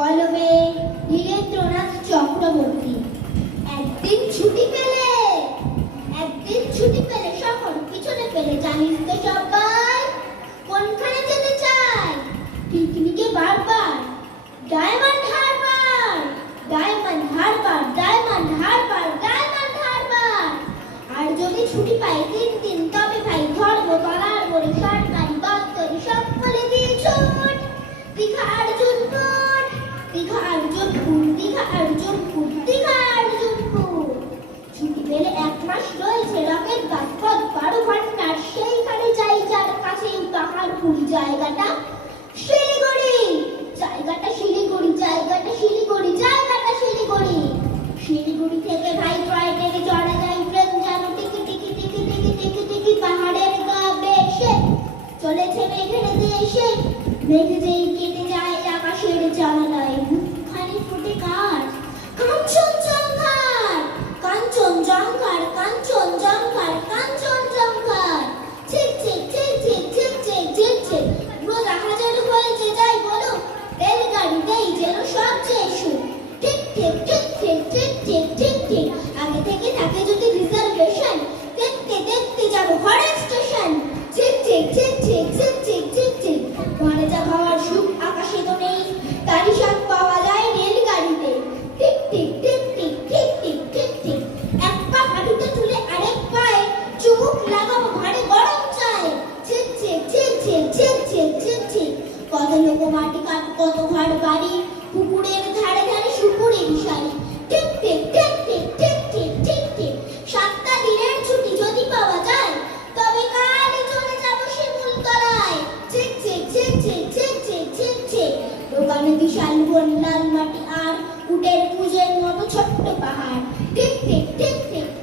all the way. জায়গাটা শিলিগুড়ি। জায়গাটা শিলিগুড়ি জায়গাটা শিলিগুড়ি জায়গাটা শিলিগুড়ি। শিলিগুড়ি থেকে ভাই টয় ট্রেনে চড়া যায় ট্রেন যেন টিকি টিকি টিকি টিকি টিকি টিকি পাহাড়ের গা বেশে চলেছে মেঘের এসে মেঘে যেই কেটে যায় আকাশের জানা স্টেশন। দেখতে দেখতে যাব ঘরের স্টেশন। ঠিক ঠিক ঠিক ঠিক ঠিক বিশাল বন্যার মাটি আর উটের পুজোর মতো ছোট্ট পাহাড়। ঠিক ঠিক ঠিক ঠিক